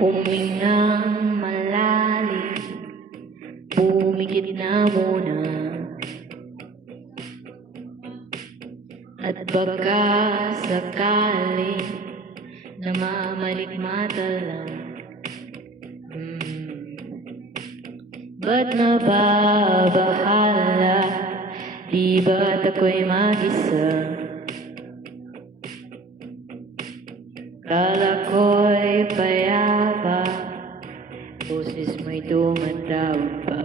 Humingang malalim, pumikit na muna, at baka sakali namamalikmata lang. Ba't nababahala? Di ba't ako'y mag-isa? Kala ko'y payapa, boses mo'y tumatawag pa.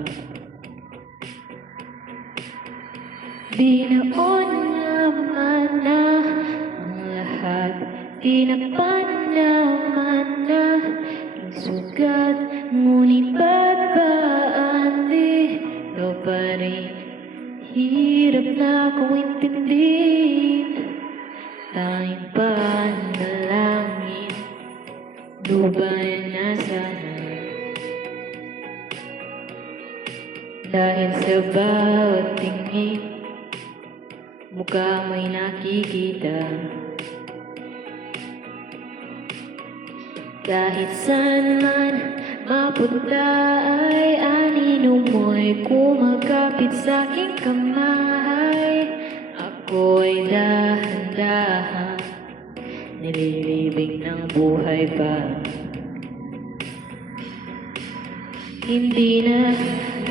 Binaon naman na ang lahat, tinapan naman na ang sugat, ngunit ba't ba andito pa rin? Hirap na akong intindihin, tanging panalangin, lubayan na sana. Dahil sa bawat tingin, mukha mo'y nakikita. Kahit saan man mapunta ay anino mo'y kumakapit sa aking kamay. Ako'y dahan-dahan nililibing ng buhay pa. Hindi na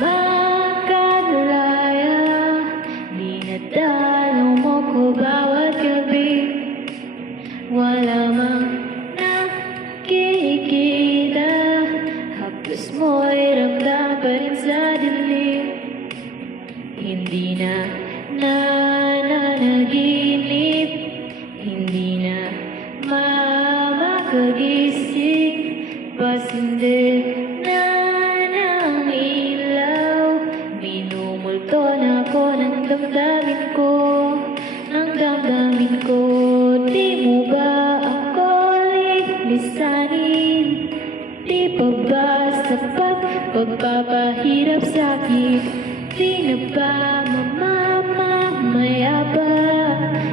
makalaya, dinadalaw mo ko bawat gabi. Wala mang nakikita, haplos mo'y ramdam pa rin sa dilim. Hindi na nananaginip, hindi na makagising, pasindi na ng ilaw. Minumulto na ako ng damdamin ko, ng damdamin ko. Di mo ba ako lilisanin? Di pa ba sapat pagpapahirap sa'kin? Di na ba mamamaya ba?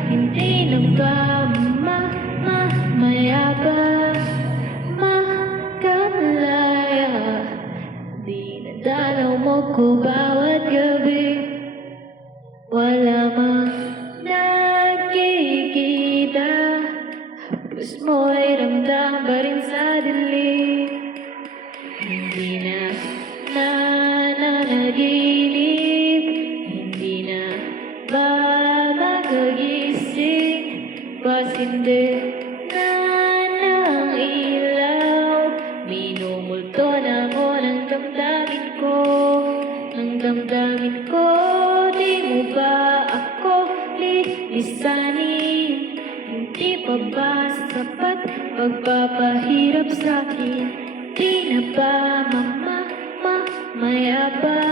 Hindi na ba mamamaya ba? Makalaya, dinadalaw mo ko bawat gabi. Wala mang nakikita, haplos mo'y ramdam pa rin sa dilim. Hindi na nananaginip, hindi na ba makagising, pasindi na ng ilaw. Minumulto na ako ng damdamin ko, ng damdamin ko. Di mo ba ako lilisanin? Hindi pa ba sapat pagpapahirap sa'kin? Di na ba mamamaya ba?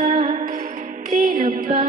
Di na ba